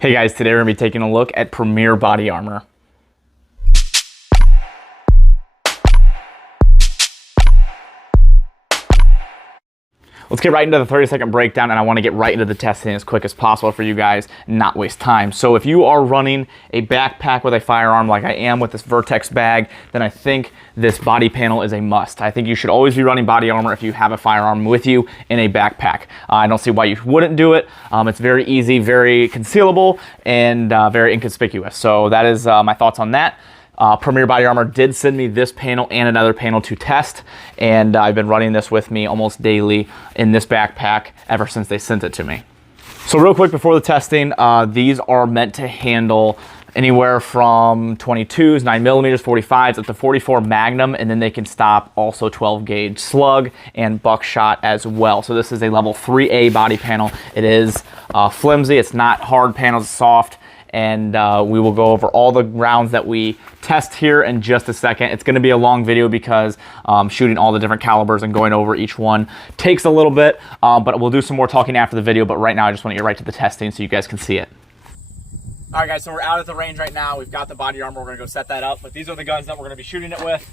Hey guys, today we're going to be taking a look at Premier body armor. Let's get right into the 30-second breakdown, and I want to get right into the testing as quick as possible for you guys and not waste time. So if you are running a backpack with a firearm like I am with this Vertex bag, then I think this body panel is a must. I think you should always be running body armor if you have a firearm with you in a backpack. I don't see why you wouldn't do it. It's very easy, very concealable, and very inconspicuous. So that is my thoughts on that. Premier Body Armor did send me this panel and another panel to test, and I've been running this with me almost daily in this backpack ever since they sent it to me. So real quick before the testing, these are meant to handle anywhere from 22s, 9mm, 45s, up to 44 Magnum, and then they can stop also 12 gauge slug and buckshot as well. So this is a level 3A body panel. It is flimsy, it's not hard panel, it's soft. And we will go over all the rounds that we test here in just a second. It's going to be a long video because shooting all the different calibers and going over each one takes a little bit, but we'll do some more talking after the video. But right now I just want to get right to the testing so you guys can see it. All right guys, so we're out at the range right now. We've got the body armor, we're going to go set that up, but these are the guns that we're going to be shooting it with.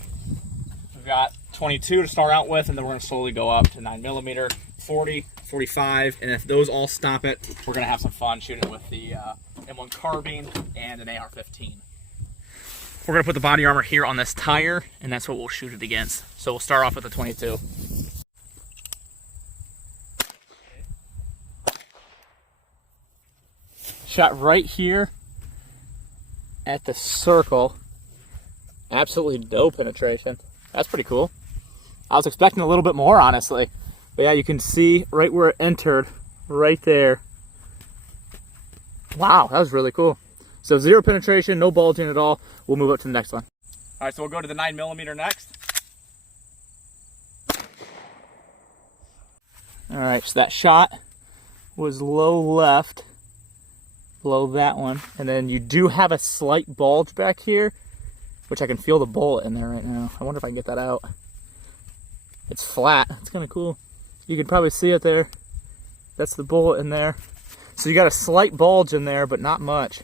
We've got 22 to start out with, and then we're going to slowly go up to 9mm, 40, 45, and if those all stop it, we're going to have some fun shooting it with the M1 carbine and an AR-15. We're going to put the body armor here on this tire, and that's what we'll shoot it against. So we'll start off with the 22. Shot right here at the circle. Absolutely no penetration. That's pretty cool. I was expecting a little bit more, honestly. But yeah, you can see right where it entered, right there. Wow, that was really cool. So 0 penetration, no bulging at all. We'll move up to the next one. All right, so we'll go to the 9mm next. All right, so that shot was low left, below that one. And then you do have a slight bulge back here, which I can feel the bullet in there right now. I wonder if I can get that out. It's flat, it's kind of cool. You can probably see it there. That's the bullet in there. So you got a slight bulge in there, but not much.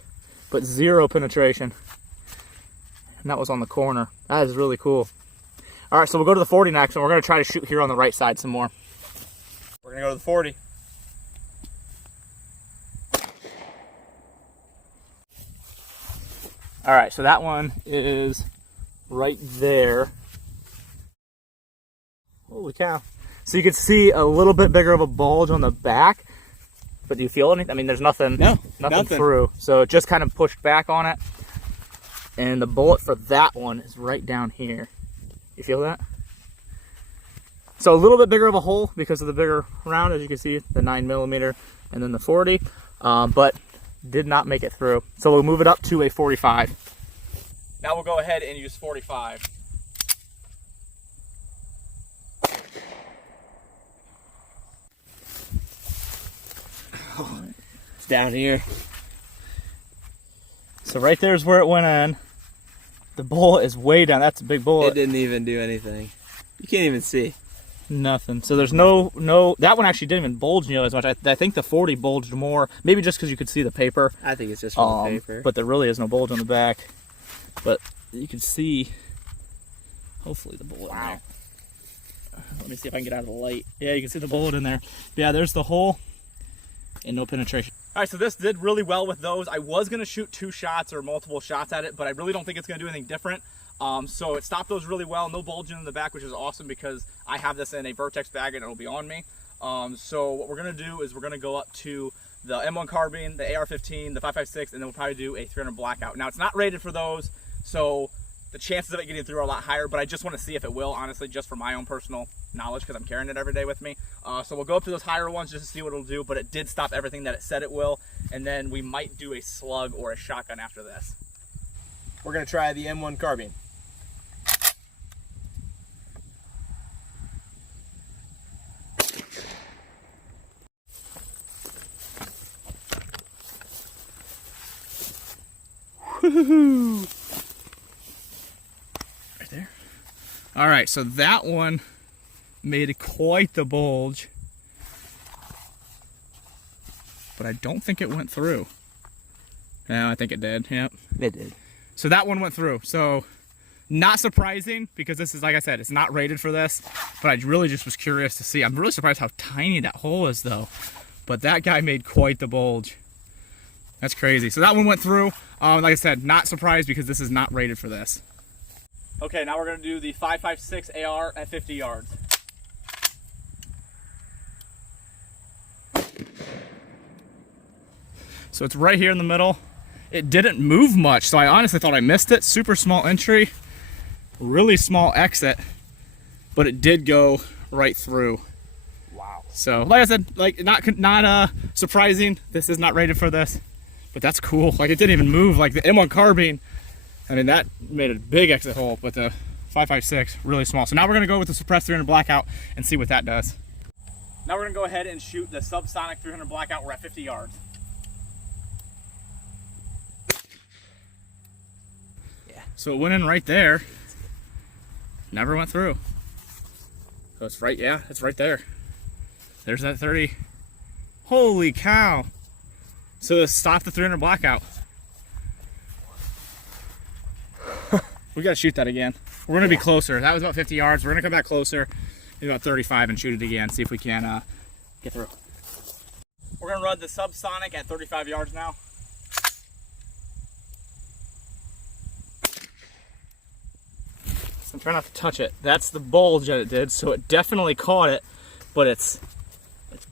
But 0 penetration. And that was on the corner. That is really cool. All right, so we'll go to the 40 next, and we're gonna try to shoot here on the right side some more. We're gonna go to the 40. All right, so that one is right there. Holy cow. So you can see a little bit bigger of a bulge on the back. But do you feel anything? I mean, there's nothing, nothing through. So it just kind of pushed back on it. And the bullet for that one is right down here. You feel that? So a little bit bigger of a hole because of the bigger round, as you can see, the 9mm and then the 40, but did not make it through. So we'll move it up to a 45. Now we'll go ahead and use 45. It's down here. So right there's where it went in. The bullet is way down. That's a big bullet. It didn't even do anything. You can't even see. Nothing. So there's no, that one actually didn't even bulge nearly as much. I think the 40 bulged more, maybe just because you could see the paper. I think it's just from the paper. But there really is no bulge on the back. But you can see, hopefully, the bullet in there. Let me see if I can get out of the light. Yeah, you can see the bullet in there. But yeah, there's the hole and no penetration. All right, so this did really well with those. I was gonna shoot 2 shots or multiple shots at it, but I really don't think it's gonna do anything different. So it stopped those really well. No bulging in the back, which is awesome because I have this in a Vertex bag and it'll be on me. So what we're gonna do is we're gonna go up to the M1 carbine, the AR-15, the 5.56, and then we'll probably do a 300 blackout. Now it's not rated for those, so the chances of it getting through are a lot higher, but I just want to see if it will, honestly, just for my own personal knowledge, because I'm carrying it every day with me. So we'll go up to those higher ones just to see what it'll do, but it did stop everything that it said it will, and then we might do a slug or a shotgun after this. We're going to try the M1 carbine. Woohoo! Right there. All right, so that one made quite the bulge, but I don't think it went through. No, I think it did. Yep. It did. So that one went through. So not surprising, because this is, like I said, it's not rated for this, but I really just was curious to see. I'm really surprised how tiny that hole is though. But that guy made quite the bulge. That's crazy. So that one went through. Like I said, not surprised because this is not rated for this. Okay, now we're gonna do the 5.56 AR at 50 yards. So it's right here in the middle. It didn't move much, so I honestly thought I missed it. Super small entry, really small exit, but it did go right through. Wow. So, like I said, like not surprising. This is not rated for this, but that's cool. Like, it didn't even move. Like the M1 carbine, I mean, that made a big exit hole, but the 5.56 really small. So now we're gonna go with the suppressed 300 blackout and see what that does. Now we're gonna go ahead and shoot the subsonic 300 blackout. We're at 50 yards. So it went in right there, never went through. So it's right, yeah, it's right there. There's that 30. Holy cow. So it stopped the 300 blackout. We gotta shoot that again. We're gonna be closer. That was about 50 yards. We're gonna come back closer, maybe about 35 and shoot it again, see if we can get through. We're gonna run the subsonic at 35 yards now. I'm trying not to touch it. That's the bulge that it did, so it definitely caught it, but it's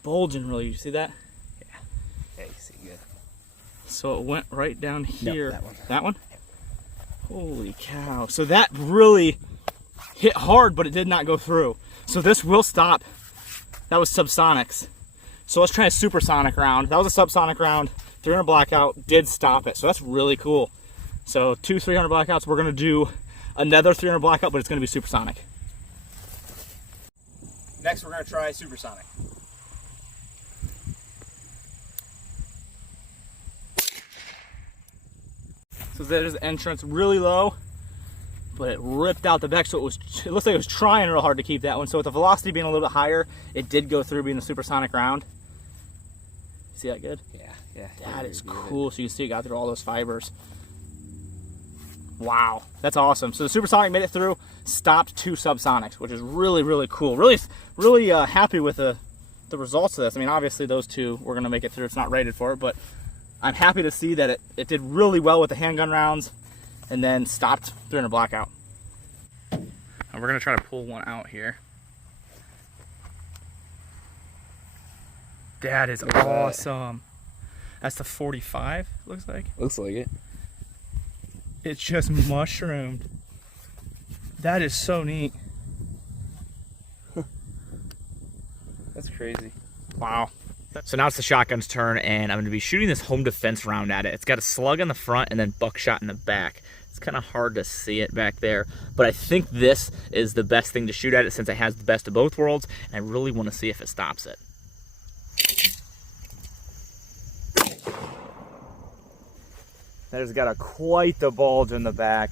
bulging really. You see that? Yeah. Yeah, you see good. So it went right down here. No, that one. That one? Holy cow. So that really hit hard, but it did not go through. So this will stop. That was subsonics. So let's try a supersonic round. That was a subsonic round. 300 blackout did stop it. So that's really cool. So 2 300 blackouts. We're gonna do another 300 blackout, but it's going to be supersonic. Next, we're going to try supersonic. So there's the entrance, really low, but it ripped out the back. So it looks like it was trying real hard to keep that one. So with the velocity being a little bit higher, it did go through being the supersonic round. See that good? Yeah, yeah. That is cool. So you can see it got through all those fibers. Wow, that's awesome. So the supersonic made it through, stopped 2 subsonics, which is really, really cool. Really happy with the results of this. I mean, obviously those 2 we're gonna make it through. It's not rated for it, but I'm happy to see that it did really well with the handgun rounds and then stopped 300 blackout. And we're gonna try to pull one out here. That is awesome. That's the 45, looks like. Looks like it. It's just mushroomed. That is so neat. That's crazy. Wow. So now it's the shotgun's turn, and I'm going to be shooting this home defense round at it. It's got a slug in the front and then buckshot in the back. It's kind of hard to see it back there, but I think this is the best thing to shoot at it since it has the best of both worlds, and I really want to see if it stops it. That has got quite the bulge in the back,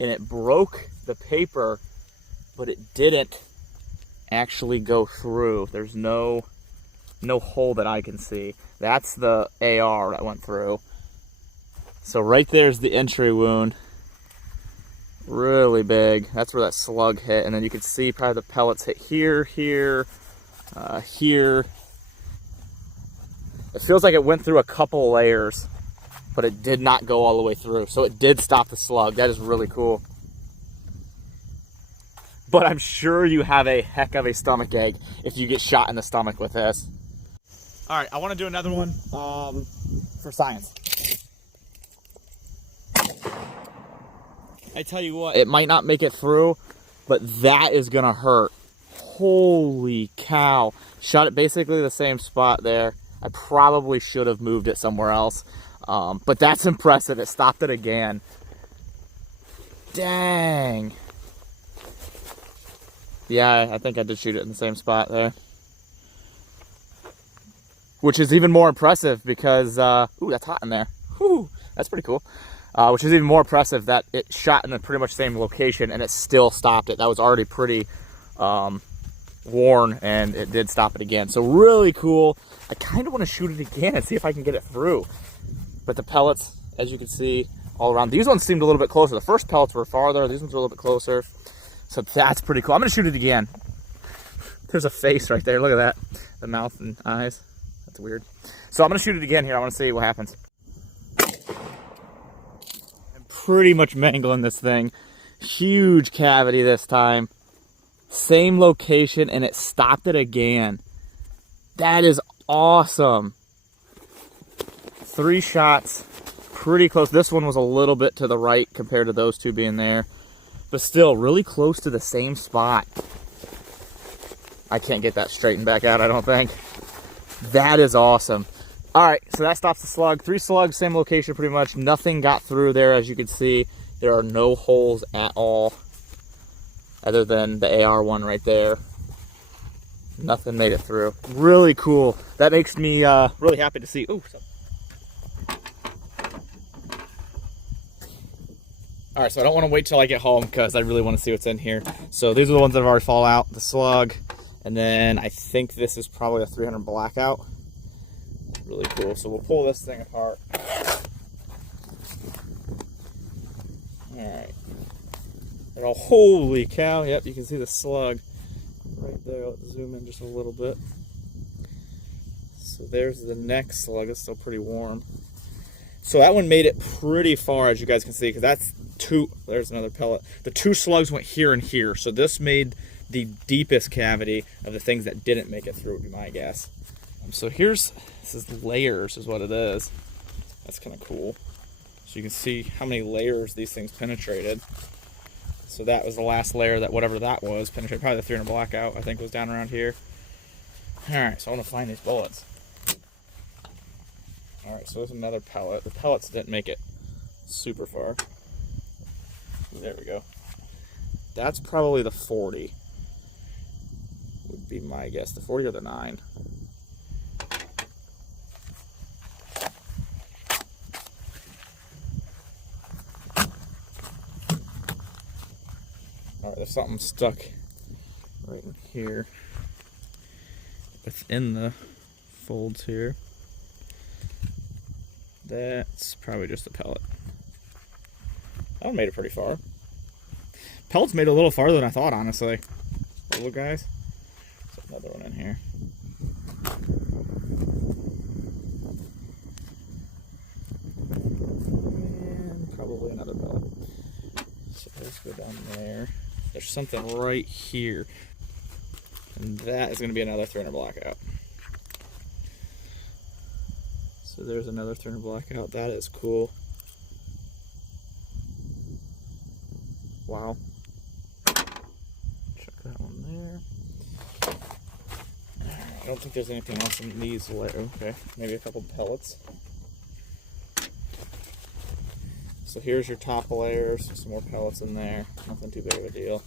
and it broke the paper, but it didn't actually go through. There's no hole that I can see. That's the AR that went through. So right there's the entry wound. Really big. That's where that slug hit, and then you can see probably the pellets hit here, here, here. It feels like it went through a couple layers, but it did not go all the way through. So it did stop the slug. That is really cool. But I'm sure you have a heck of a stomach ache if you get shot in the stomach with this. All right, I want to do another one for science. I tell you what, it might not make it through, but that is gonna hurt. Holy cow. Shot it basically the same spot there. I probably should have moved it somewhere else. But that's impressive. It stopped it again. Dang. Yeah, I think I did shoot it in the same spot there. Which is even more impressive because, ooh, that's hot in there. Whew, that's pretty cool. Which is even more impressive that it shot in the pretty much same location and it still stopped it. That was already pretty worn, and it did stop it again. So really cool. I kind of want to shoot it again and see if I can get it through. But the pellets, as you can see, all around. These ones seemed a little bit closer. The first pellets were farther. These ones were a little bit closer. So that's pretty cool. I'm going to shoot it again. There's a face right there. Look at that. The mouth and eyes. That's weird. So I'm going to shoot it again here. I want to see what happens. I'm pretty much mangling this thing. Huge cavity this time. Same location, and it stopped it again. That is awesome. 3 shots, pretty close. This one was a little bit to the right compared to those two being there, but still really close to the same spot. I can't get that straightened back out, I don't think. That is awesome. All right, so that stops the slug. 3 slugs, same location pretty much. Nothing got through there, as you can see. There are no holes at all, other than the AR one right there. Nothing made it through. Really cool. That makes me really happy to see. Ooh. All right, so I don't want to wait till I get home because I really want to see what's in here. So these are the ones that have already fallen out. The slug, and then I think this is probably a 300 blackout. Really cool. So we'll pull this thing apart. All right. And oh, holy cow! Yep, you can see the slug right there. Let's zoom in just a little bit. So there's the next slug. It's still pretty warm. So that one made it pretty far, as you guys can see, because that's 2. There's another pellet. The 2 slugs went here and here. So this made the deepest cavity of the things that didn't make it through, would be my guess. So this is layers, is what it is. That's kind of cool. So you can see how many layers these things penetrated. So that was the last layer that whatever that was penetrated. Probably the 300 blackout, I think, was down around here. All right, so I want to find these bullets. All right, so there's another pellet. The pellets didn't make it super far. There we go. That's probably the 40. Would be my guess. The 40 or the 9. Alright, there's something stuck right in here within the folds here. That's probably just a pellet. That one made it pretty far. Pellets made it a little farther than I thought, honestly. Little guys. There's another one in here. And probably another pellet. So let's go down there. There's something right here. And that is going to be another 300 blackout. So there's another 300 blackout. That is cool. Wow. Check that one there. I don't think there's anything else in these layers. Okay, maybe a couple pellets. So here's your top layers. Some more pellets in there. Nothing too big of a deal.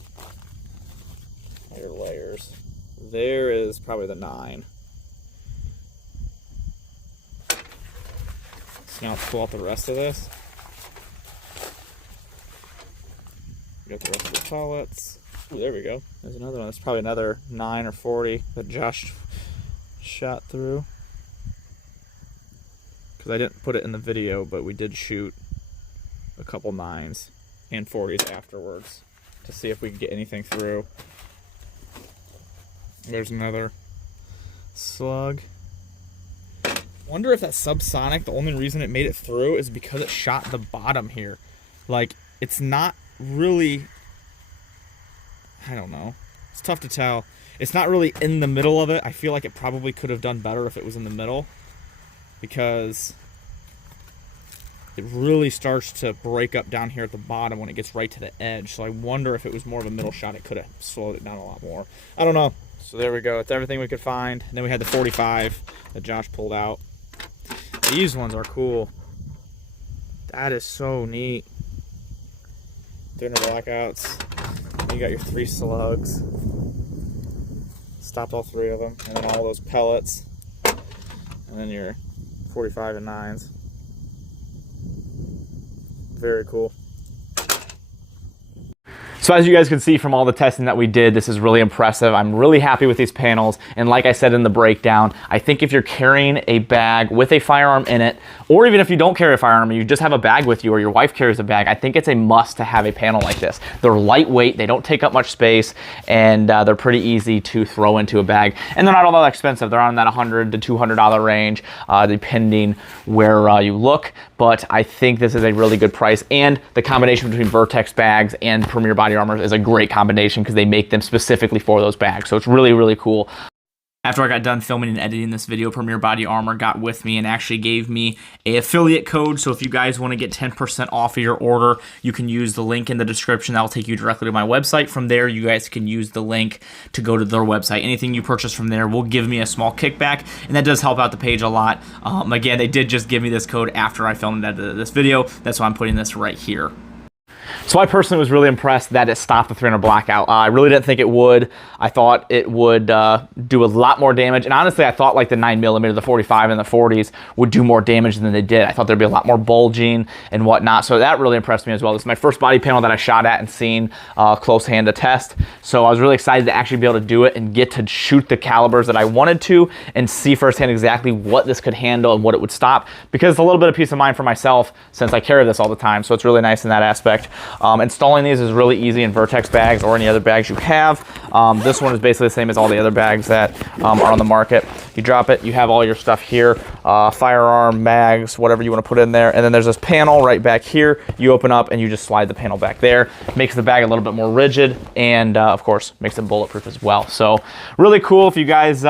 Your layers. There is probably the 9. So now let's pull out the rest of this. We got the rest of the pellets. Ooh, there we go. There's another one. That's probably another 9 or 40 that Josh shot through. Because I didn't put it in the video, but we did shoot a couple 9s and 40s afterwards to see if we could get anything through. There's another slug. Wonder if that subsonic, the only reason it made it through is because it shot the bottom here. Like, it's not really, I don't know. It's tough to tell. It's not really in the middle of it. I feel like it probably could have done better if it was in the middle, because it really starts to break up down here at the bottom when it gets right to the edge. So I wonder if it was more of a middle shot, it could have slowed it down a lot more. I don't know. So there we go. It's everything we could find. And then we had the 45 that Josh pulled out. These ones are cool. That is so neat. 300 blackouts. You got your 3 slugs. Stopped all 3 of them. And then all those pellets. And then your 45 and 9s. Very cool. So as you guys can see from all the testing that we did, this is really impressive. I'm really happy with these panels. And like I said in the breakdown, I think if you're carrying a bag with a firearm in it, or even if you don't carry a firearm, you just have a bag with you, or your wife carries a bag, I think it's a must to have a panel like this. They're lightweight, they don't take up much space, and they're pretty easy to throw into a bag. And they're not all that expensive. They're on that $100 to $200 range, depending where you look. But I think this is a really good price, and the combination between Vertex bags and Premier Body Armor is a great combination because they make them specifically for those bags. So it's really, really cool. After I got done filming and editing this video, Premier Body Armor got with me and actually gave me an affiliate code. So if you guys want to get 10% off of your order, you can use the link in the description. That will take you directly to my website. From there, you guys can use the link to go to their website. Anything you purchase from there will give me a small kickback, and that does help out the page a lot. Again, they did just give me this code after I filmed and edited this video. That's why I'm putting this right here. So I personally was really impressed that it stopped the 300 blackout. I really didn't think it would. I thought it would do a lot more damage. And honestly, I thought like the 9mm, the 45 and the 40s would do more damage than they did. I thought there'd be a lot more bulging and whatnot. So that really impressed me as well. This is my first body panel that I shot at and seen close hand to test. So I was really excited to actually be able to do it and get to shoot the calibers that I wanted to and see firsthand exactly what this could handle and what it would stop, because it's a little bit of peace of mind for myself since I carry this all the time. So it's really nice in that aspect. Installing these is really easy in Vertex bags or any other bags you have. This one is basically the same as all the other bags that are on the market. You drop it, you have all your stuff here, firearm, mags, whatever you want to put in there. And then there's this panel right back here. You open up and you just slide the panel back there. Makes the bag a little bit more rigid, and of course, makes it bulletproof as well. So really cool. If you guys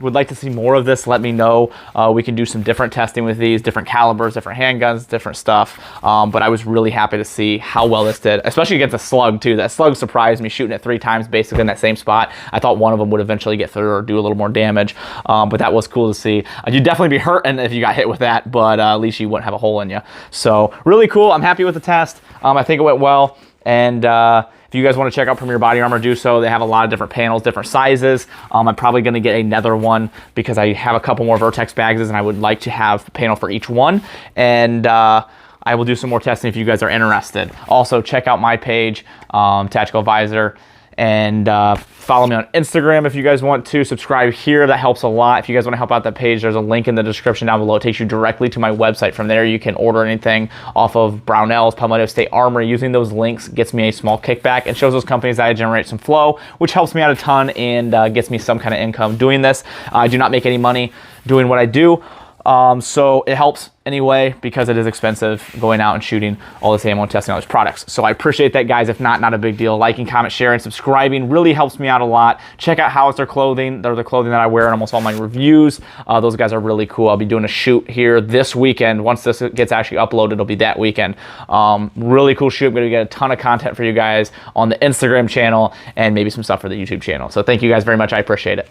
would like to see more of this, let me know. We can do some different testing with these, different calibers, different handguns, different stuff. But I was really happy to see how well this did, especially against a slug too. That slug surprised me, shooting it 3 times basically in that same spot. I thought one of them would eventually get through or do a little more damage, but that was cool to see. You'd definitely be hurting if you got hit with that, but at least you wouldn't have a hole in you. So really cool. I'm happy with the test. I think it went well. And if you guys want to check out Premier Body Armor, do so. They have a lot of different panels, different sizes. I'm probably going to get another one because I have a couple more Vertex bags and I would like to have a panel for each one. And I will do some more testing if you guys are interested. Also, check out my page, Tactical Advisor, and follow me on Instagram if you guys want to. Subscribe here, that helps a lot. If you guys want to help out that page, there's a link in the description down below. It takes you directly to my website. From there, you can order anything off of Brownells, Palmetto State Armor. Using those links gets me a small kickback and shows those companies that I generate some flow, which helps me out a ton and gets me some kind of income doing this. I do not make any money doing what I do. So it helps anyway because it is expensive going out and shooting all this ammo and testing all these products. So I appreciate that, guys. If not a big deal. Liking, comment, sharing, subscribing really helps me out a lot. Check out Howitzer clothing. They're the clothing that I wear in almost all my reviews. Those guys are really cool. I'll be doing a shoot here this weekend. Once this gets actually uploaded, it'll be that weekend. Really cool shoot. I'm going to get a ton of content for you guys on the Instagram channel and maybe some stuff for the YouTube channel. So thank you guys very much. I appreciate it.